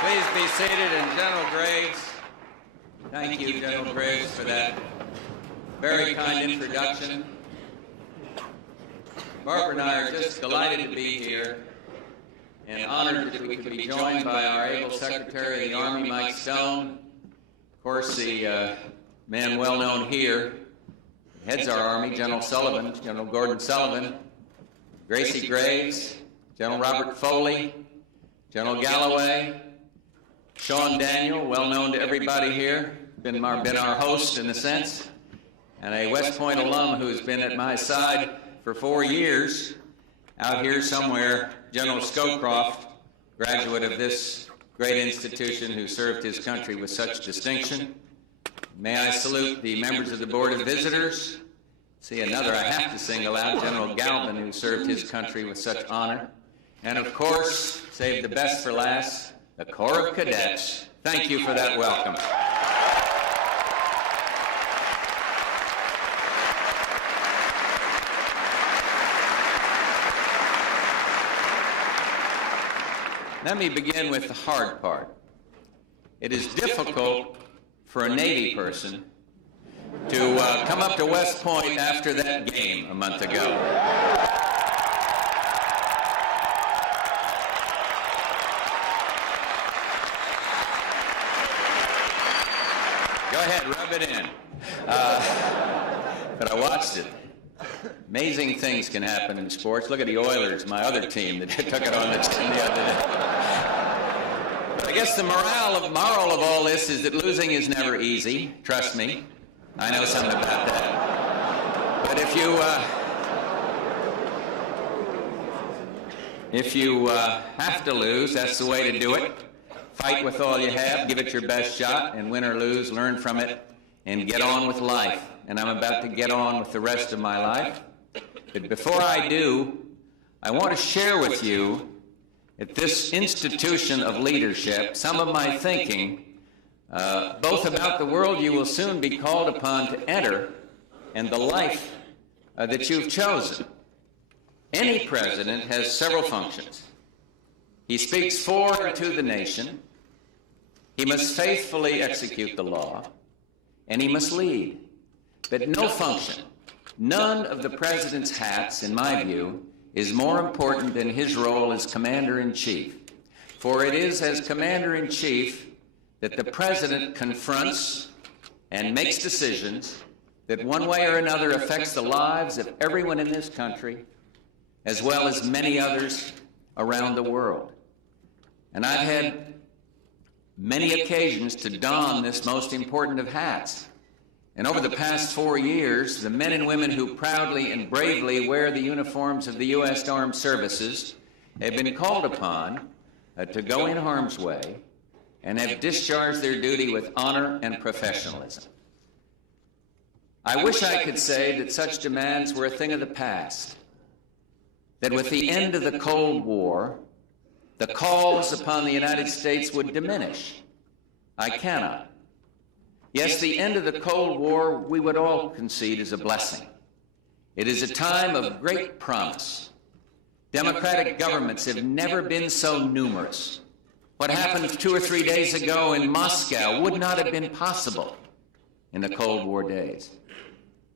Please be seated. And General Graves, thank you, General Graves, for that very kind introduction. Barbara and I are just delighted to be here and honored that we could be joined by our able Secretary of the Army, Mike Stone. Of course, the man well known here, heads our Army, General Sullivan, General Gordon Sullivan, Gracie Graves, General Robert Foley, General Galloway, Sean Daniel, well known to everybody here, been our host in a sense, and a West Point alum who's been at my side for 4 years, out here somewhere, General Scowcroft, graduate of this great institution who served his country with such distinction. May I salute the members of the Board of Visitors. See another I have to single out, General Galvin, who served his country with such honor. And of course, save the best for last, the Corps of Cadets. Thank you for that welcome. Let me begin with the hard part. It is difficult for a Navy person to come up to West Point after that game a month ago. Go ahead, rub it in. But I watched it. Amazing things can happen in sports. Look at the Oilers, my other team that took it on the chin the other day. But I guess the moral of all this is that losing is never easy. Trust me. I know something about that. But if you have to lose, that's the way to do it. Fight with all you have, give it your best shot, and win or lose, learn from it, and get on with life. And I'm about to get on with the rest of my life. But before I do, I want to share with you at this institution of leadership some of my thinking, both about the world you will soon be called upon to enter and the life that you've chosen. Any president has several functions. He speaks for or to the nation, he must faithfully execute the law, and he must lead. But no function, none of the president's hats, in my view, is more important than his role as commander-in-chief. For it is as commander-in-chief that the president confronts and makes decisions that one way or another affects the lives of everyone in this country, as well as many others around the world. And I've had many occasions to don this most important of hats. And over the past 4 years, the men and women who proudly and bravely wear the uniforms of the U.S. Armed Services have been called upon to go in harm's way and have discharged their duty with honor and professionalism. I wish I could say that such demands were a thing of the past, that with the end of the Cold War, the calls upon the United States would diminish. I cannot. Yes, the end of the Cold War, we would all concede, is a blessing. It is a time of great promise. Democratic governments have never been so numerous. What happened 2 or 3 days ago in Moscow would not have been possible in the Cold War days.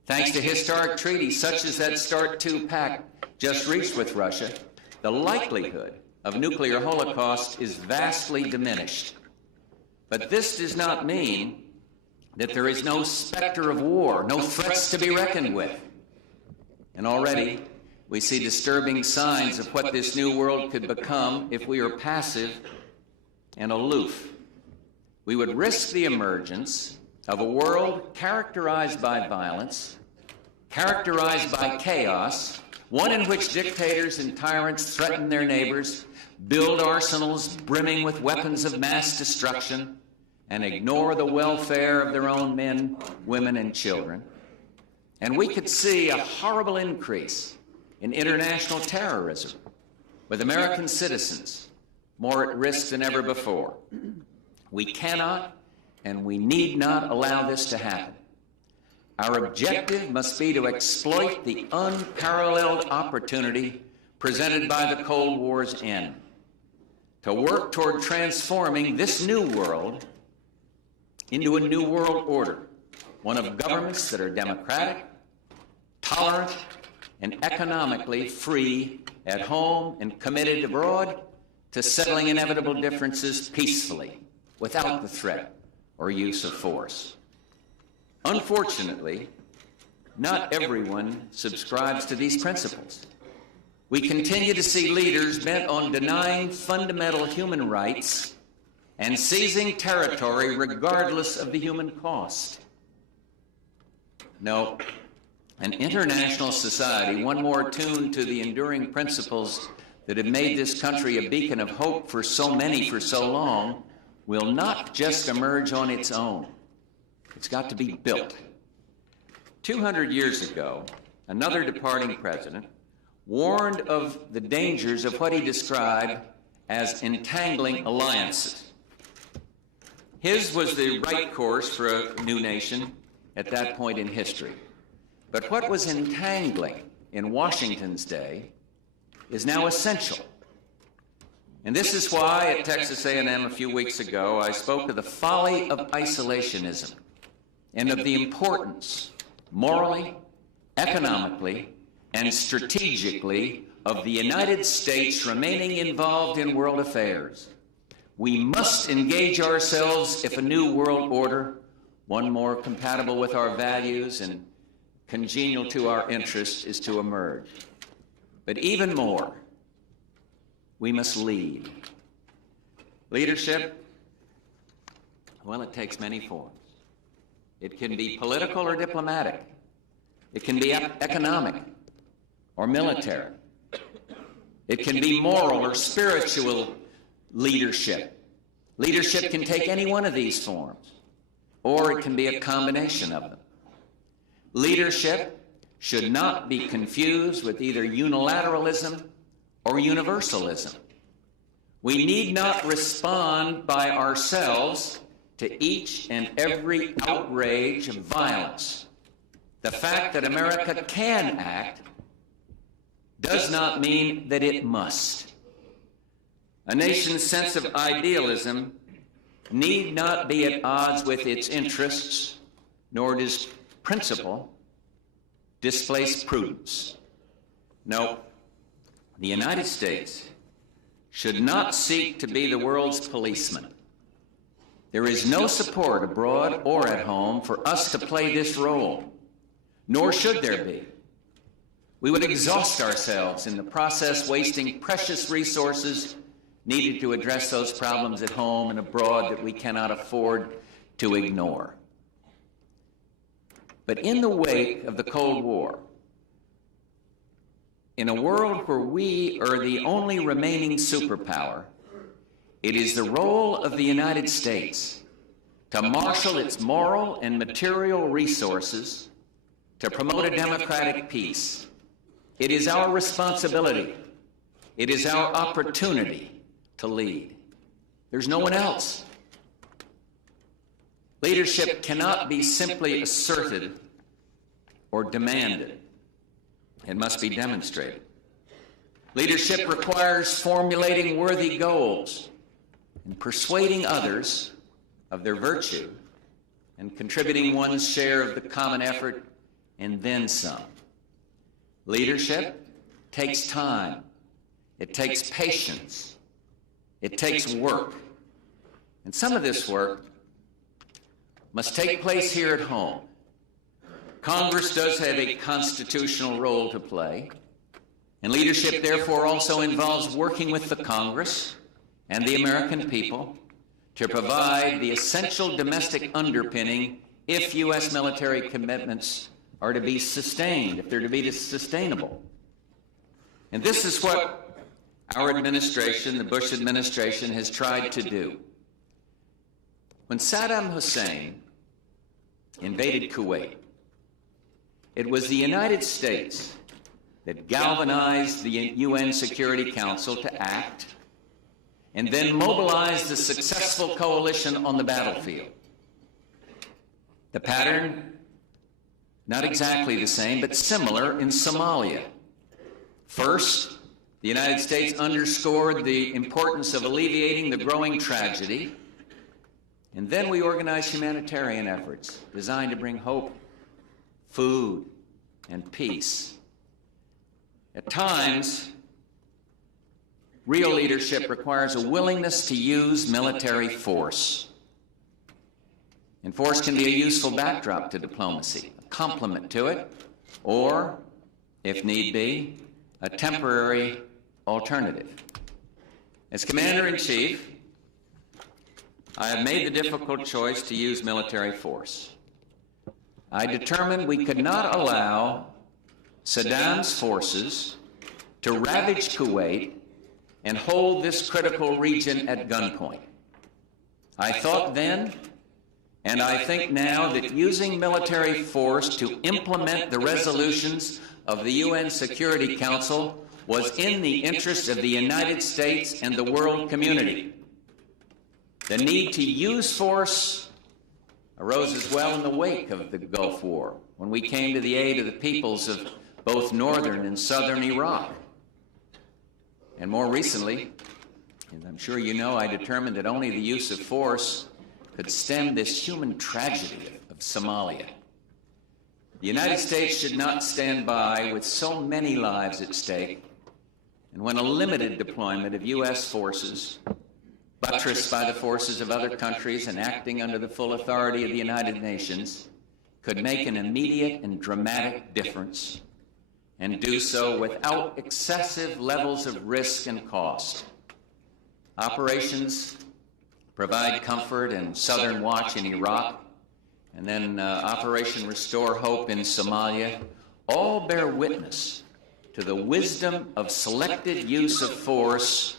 Thanks to historic treaties such as that START II pact just reached with Russia, the likelihood of nuclear holocaust is vastly diminished. But this does not mean that there is no specter of war, no threats to be reckoned with. And already we see disturbing signs of what this new world could become if we are passive and aloof. We would risk the emergence of a world characterized by violence, characterized by chaos, one in which dictators and tyrants threaten their neighbors, build arsenals brimming with weapons of mass destruction, and ignore the welfare of their own men, women, and children. And we could see a horrible increase in international terrorism, with American citizens more at risk than ever before. We cannot and we need not allow this to happen. Our objective must be to exploit the unparalleled opportunity presented by the Cold War's end. to work toward transforming this new world into a new world order, one of governments that are democratic, tolerant, and economically free at home and committed abroad to settling inevitable differences peacefully, without the threat or use of force. Unfortunately, not everyone subscribes to these principles. We continue to see leaders bent on denying fundamental human rights and seizing territory regardless of the human cost. No, an international society, one more attuned to the enduring principles that have made this country a beacon of hope for so many for so long, will not just emerge on its own. It's got to be built. 200 years ago, another departing president warned of the dangers of what he described as entangling alliances. His was the right course for a new nation at that point in history. But what was entangling in Washington's day is now essential. And this is why at Texas A&M a few weeks ago I spoke of the folly of isolationism and of the importance, morally, economically, and strategically, of the United States remaining involved in world affairs. We must engage ourselves if a new world order, one more compatible with our values and congenial to our interests, is to emerge. But even more, we must lead. Leadership, well, it takes many forms. It can be political or diplomatic. It can be economic or military. It can be moral or spiritual leadership. Leadership can take any one of these forms, or it can be a combination of them. Leadership should not be confused with either unilateralism or universalism. We need not respond by ourselves to each and every outrage of violence. The fact that America can act does not mean that it must. A nation's sense of idealism need not be at odds with its interests, nor does principle displace prudence. No, the United States should not seek to be the world's policeman. There is no support abroad or at home for us to play this role, nor should there be. We would exhaust ourselves in the process, wasting precious resources needed to address those problems at home and abroad that we cannot afford to ignore. But in the wake of the Cold War, in a world where we are the only remaining superpower, it is the role of the United States to marshal its moral and material resources to promote a democratic peace. It is our responsibility. It is our opportunity to lead. There's no one else. Leadership cannot be simply asserted or demanded. It must be demonstrated. Leadership requires formulating worthy goals and persuading others of their virtue and contributing one's share of the common effort and then some. Leadership takes time. It takes patience. It takes work. And some of this work must take place here at home. Congress does have a constitutional role to play, and leadership therefore also involves working with the Congress and the American people to provide the essential domestic underpinning if U.S. military commitments are to be sustained, if they're to be sustainable. And this is what our administration, the Bush administration, has tried to do. When Saddam Hussein invaded Kuwait, it was the United States that galvanized the UN Security Council to act and then mobilized the successful coalition on the battlefield. The pattern, not exactly the same, but similar in Somalia. First, The United States underscored the importance of alleviating the growing tragedy, and then we organized humanitarian efforts designed to bring hope, food, and peace. At times, real leadership requires a willingness to use military force. And force can be a useful backdrop to diplomacy, a complement to it, or, if need be, a temporary alternative. As Commander-in-Chief, I have made the difficult choice to use military force. I determined we could not allow Saddam's forces to ravage Kuwait and hold this critical region at gunpoint. I thought then, and I think now, that using military force to implement the resolutions of the UN Security Council was in the interest of the United States and the world community. The need to use force arose as well in the wake of the Gulf War, when we came to the aid of the peoples of both northern and southern Iraq. And more recently, as I'm sure you know, I determined that only the use of force could stem this human tragedy of Somalia. The United States should not stand by with so many lives at stake, and when a limited deployment of U.S. forces, buttressed by the forces of other countries and acting under the full authority of the United Nations, could make an immediate and dramatic difference, and do so without excessive levels of risk and cost. Operations Provide Comfort and Southern Watch in Iraq, and then Operation Restore Hope in Somalia, all bear witness to the wisdom of selected use of force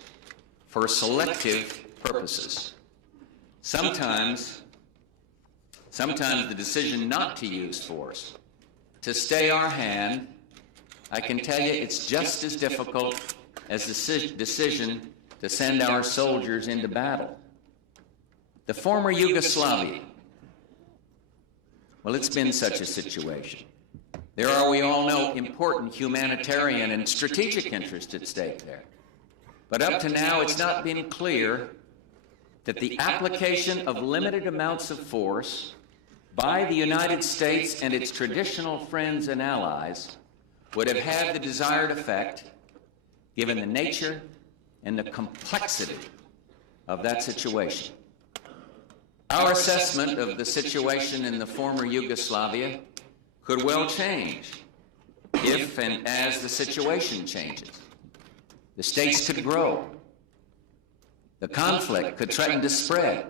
for selective purposes. Sometimes the decision not to use force, to stay our hand, I can tell you it's just as difficult as the decision to send our soldiers into battle. The former Yugoslavia, well, it's been such a situation. There are, we all know, important humanitarian and strategic interests at stake there. But up to now, it's not been clear that the application of limited amounts of force by the United States and its traditional friends and allies would have had the desired effect, given the nature and the complexity of that situation. Our assessment of the situation in the former Yugoslavia could well change if and as the situation changes. The states could grow. The conflict could threaten to spread.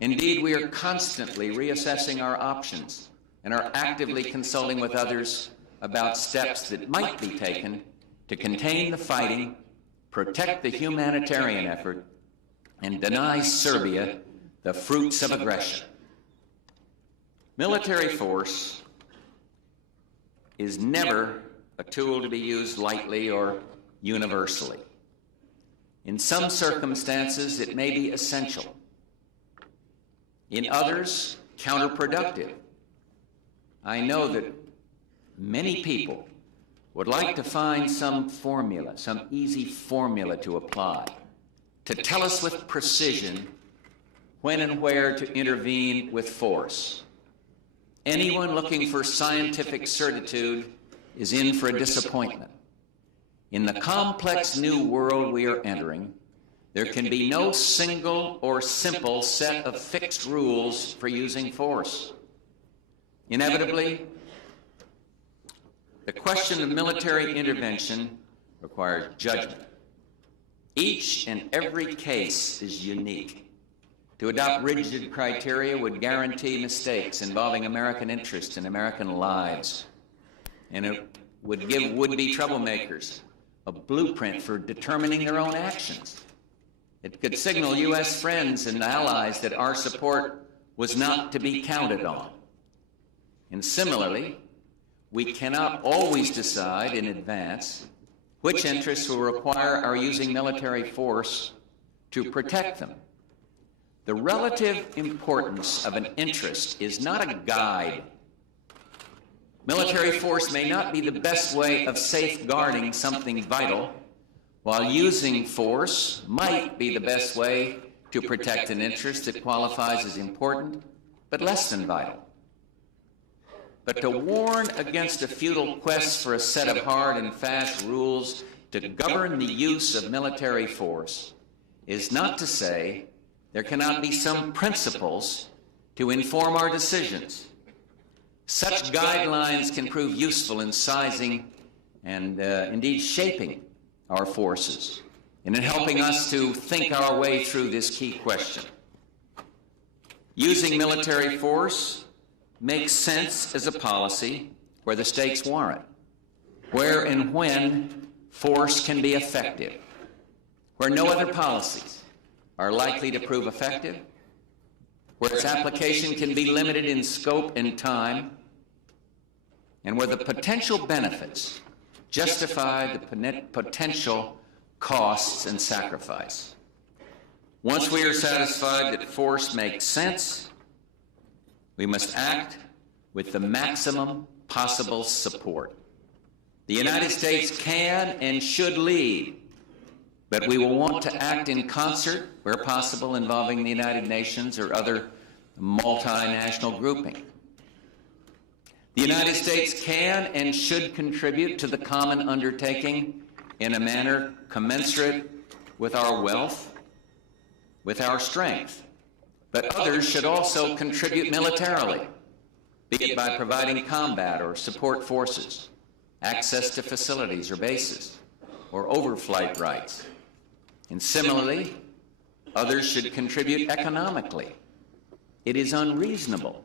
Indeed, we are constantly reassessing our options and are actively consulting with others about steps that might be taken to contain the fighting, protect the humanitarian effort, and deny Serbia the fruits of aggression. Military force is never a tool to be used lightly or universally. In some circumstances, it may be essential. In others, counterproductive. I know that many people would like to find some formula, some easy formula to apply, to tell us with precision when and where to intervene with force. Anyone looking for scientific certitude is in for a disappointment. In the complex new world we are entering, there can be no single or simple set of fixed rules for using force. Inevitably, the question of military intervention requires judgment. Each and every case is unique. To adopt rigid criteria would guarantee mistakes involving American interests and American lives, and it would give would-be troublemakers a blueprint for determining their own actions. It could signal U.S. friends and allies that our support was not to be counted on. And similarly, we cannot always decide in advance which interests will require our using military force to protect them. The relative importance of an interest is not a guide. Military force may not be the best way of safeguarding something vital, while using force might be the best way to protect an interest that qualifies as important but less than vital. But to warn against a futile quest for a set of hard and fast rules to govern the use of military force is not to say there cannot be some principles to inform our decisions. Such guidelines can prove useful in sizing and indeed shaping our forces and in helping us to think our way through this key question. Using military force makes sense as a policy where the stakes warrant, where and when force can be effective, where no other policies are likely to prove effective, where its application can be limited in scope and time, and where the potential benefits justify the potential costs and sacrifice. Once we are satisfied that force makes sense, we must act with the maximum possible support. The United States can and should lead, but we will want to act in concert where possible involving the United Nations or other multinational grouping. The United States can and should contribute to the common undertaking in a manner commensurate with our wealth, with our strength. But others should also contribute militarily, be it by providing combat or support forces, access to facilities or bases, or overflight rights. And similarly, others should contribute economically. It is unreasonable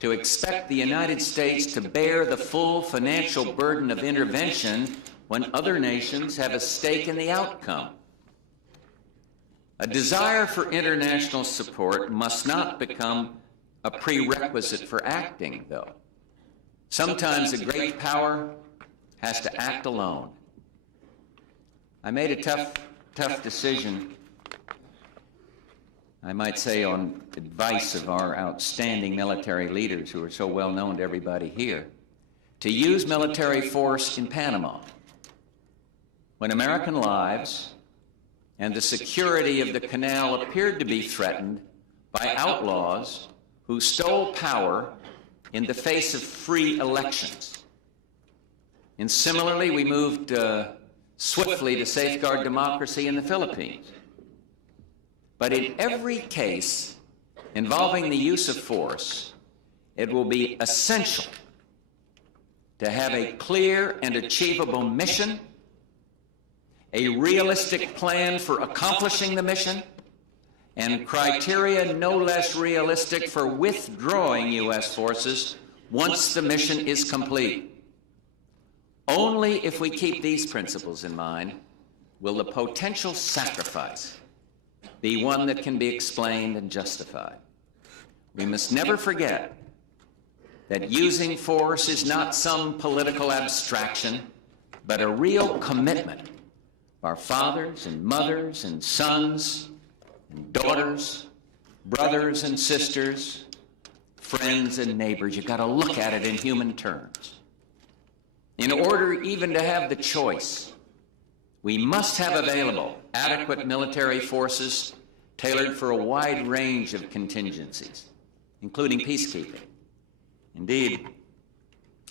to expect the United States to bear the full financial burden of intervention when other nations have a stake in the outcome. A desire for international support must not become a prerequisite for acting, though. Sometimes a great power has to act alone. I made a tough decision, I might say on advice of our outstanding military leaders who are so well known to everybody here, to use military force in Panama when American lives and the security of the canal appeared to be threatened by outlaws who stole power in the face of free elections. And similarly, we moved swiftly to safeguard democracy in the Philippines. But in every case involving the use of force, it will be essential to have a clear and achievable mission, a realistic plan for accomplishing the mission, and criteria no less realistic for withdrawing U.S. forces once the mission is complete. Only if we keep these principles in mind will the potential sacrifice be one that can be explained and justified. We must never forget that using force is not some political abstraction, but a real commitment of our fathers and mothers and sons and daughters, brothers and sisters, friends and neighbors. You've got to look at it in human terms. In order even to have the choice, we must have available adequate military forces tailored for a wide range of contingencies, including peacekeeping. Indeed,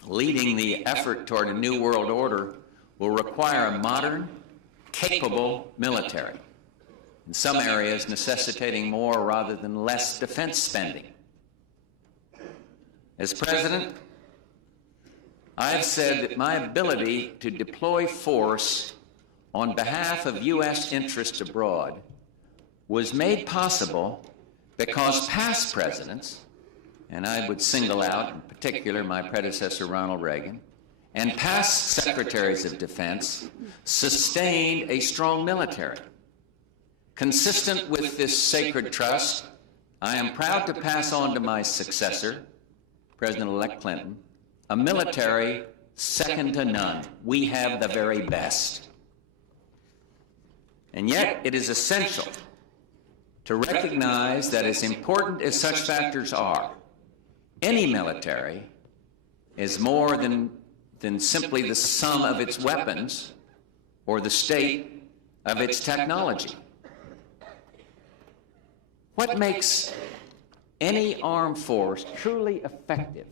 leading the effort toward a new world order will require a modern, capable military, in some areas necessitating more rather than less defense spending. As president, I have said that my ability to deploy force on behalf of U.S. interests abroad was made possible because past presidents, and I would single out in particular my predecessor Ronald Reagan, and past secretaries of defense sustained a strong military. Consistent with this sacred trust, I am proud to pass on to my successor, President-elect Clinton, a military second to none. We have the very best. And yet, it is essential to recognize that as important as such factors are, any military is more than simply the sum of its weapons or the state of its technology. What makes any armed force truly effective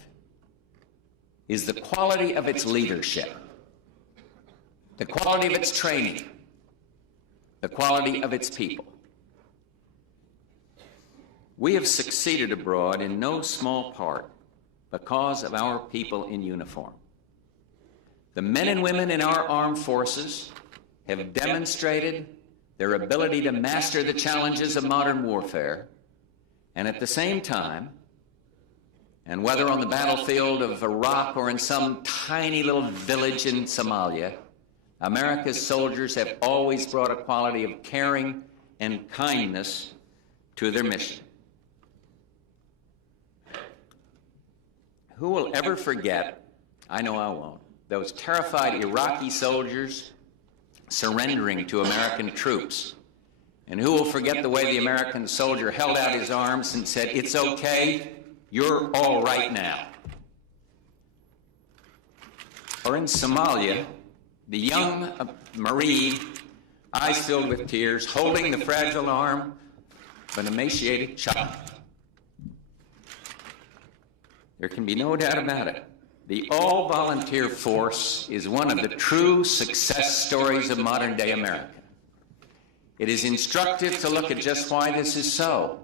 is the quality of its leadership, the quality of its training, the quality of its people. We have succeeded abroad in no small part because of our people in uniform. The men and women in our armed forces have demonstrated their ability to master the challenges of modern warfare, and at the same time, and whether on the battlefield of Iraq or in some tiny little village in Somalia, America's soldiers have always brought a quality of caring and kindness to their mission. Who will ever forget, I know I won't, those terrified Iraqi soldiers surrendering to American troops? And who will forget the way the American soldier held out his arms and said, "It's okay, you're all right now"? Or in Somalia, the young Marine, eyes filled with tears, holding the fragile arm of an emaciated child. There can be no doubt about it. The all-volunteer force is one of the true success stories of modern-day America. It is instructive to look at just why this is so.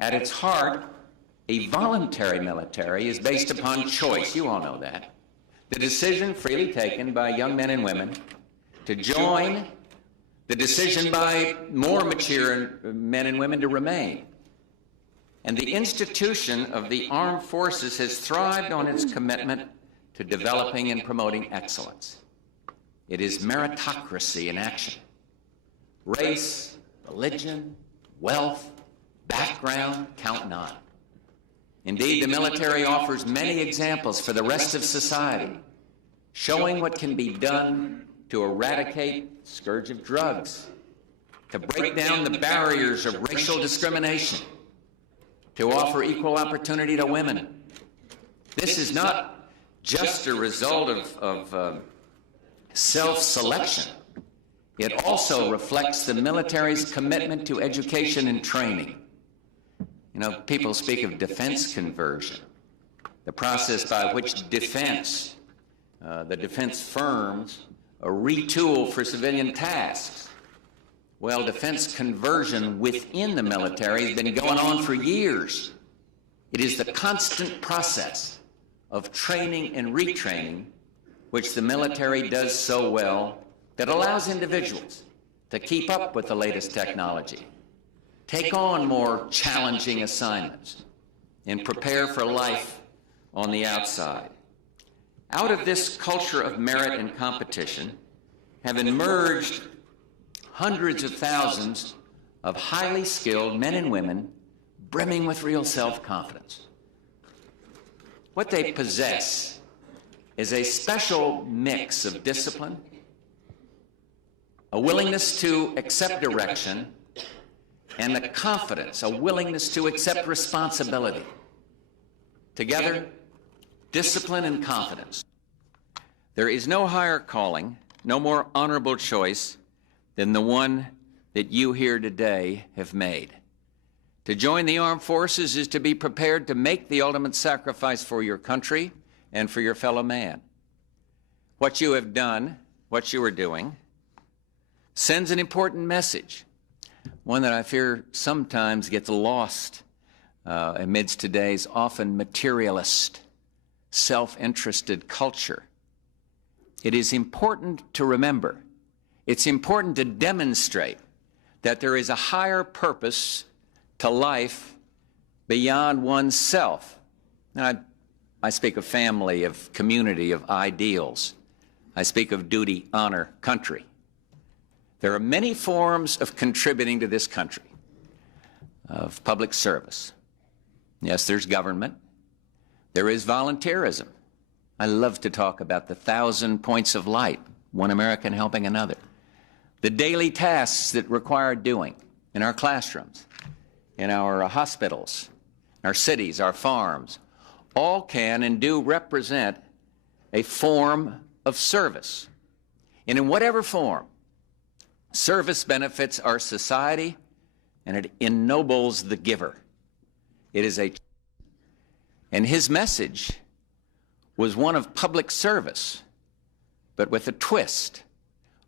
At its heart, a voluntary military is based upon choice. You all know that. The decision freely taken by young men and women to join, the decision by more mature men and women to remain. And the institution of the armed forces has thrived on its commitment to developing and promoting excellence. It is meritocracy in action. Race, religion, wealth, background count not. Indeed, the military offers many examples for the rest of society, showing what can be done to eradicate the scourge of drugs, to break down the barriers of racial discrimination, to offer equal opportunity to women. This is not just a result of self-selection. It also reflects the military's commitment to education and training. You know, people speak of defense conversion, the process by which defense, the defense firms, retool for civilian tasks. Well, defense conversion within the military has been going on for years. It is the constant process of training and retraining which the military does so well that allows individuals to keep up with the latest technology, take on more challenging assignments, and prepare for life on the outside. Out of this culture of merit and competition have emerged hundreds of thousands of highly skilled men and women brimming with real self-confidence. What they possess is a special mix of discipline, a willingness to accept direction, and the confidence, a willingness to accept responsibility. Together, discipline and confidence. There is no higher calling, no more honorable choice than the one that you here today have made. To join the armed forces is to be prepared to make the ultimate sacrifice for your country and for your fellow man. What you have done, what you are doing, sends an important message, one that I fear sometimes gets lost amidst today's often materialist, self-interested culture. It is important to remember, it's important to demonstrate that there is a higher purpose to life beyond oneself. And I speak of family, of community, of ideals. I speak of duty, honor, country. There are many forms of contributing to this country, of public service. Yes, there's government. There is volunteerism. I love to talk about the 1,000 points of light, one American helping another. The daily tasks that require doing in our classrooms, in our hospitals, our cities, our farms, all can and do represent a form of service. And in whatever form, Service benefits our society, and it ennobles the giver. It is and his message was one of public service, but with a twist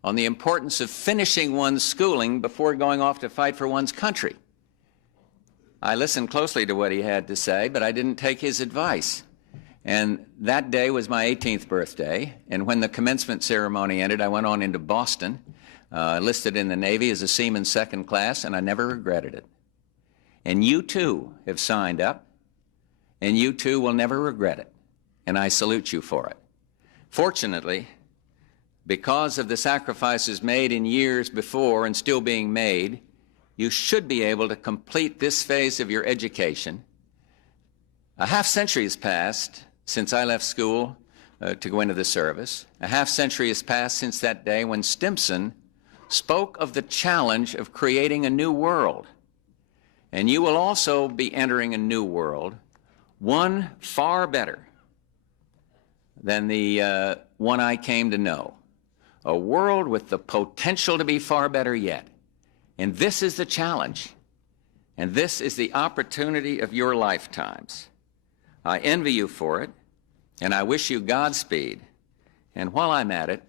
on the importance of finishing one's schooling before going off to fight for one's country. I listened closely to what he had to say, but I didn't take his advice. And that day was my 18th birthday, and when the commencement ceremony ended, I went on into Boston, enlisted in the Navy as a seaman second class, and I never regretted it. And you too have signed up, and you too will never regret it, and I salute you for it. Fortunately, because of the sacrifices made in years before and still being made, you should be able to complete this phase of your education. A half century has passed since I left school to go into the service. A half century has passed since that day when Stimson spoke of the challenge of creating a new world. And you will also be entering a new world, one far better than the one I came to know. A world with the potential to be far better yet. And this is the challenge. And this is the opportunity of your lifetimes. I envy you for it, and I wish you Godspeed. And while I'm at it,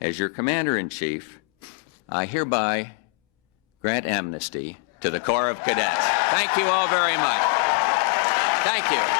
as your Commander-in-Chief, I hereby grant amnesty to the Corps of Cadets. Thank you all very much. Thank you.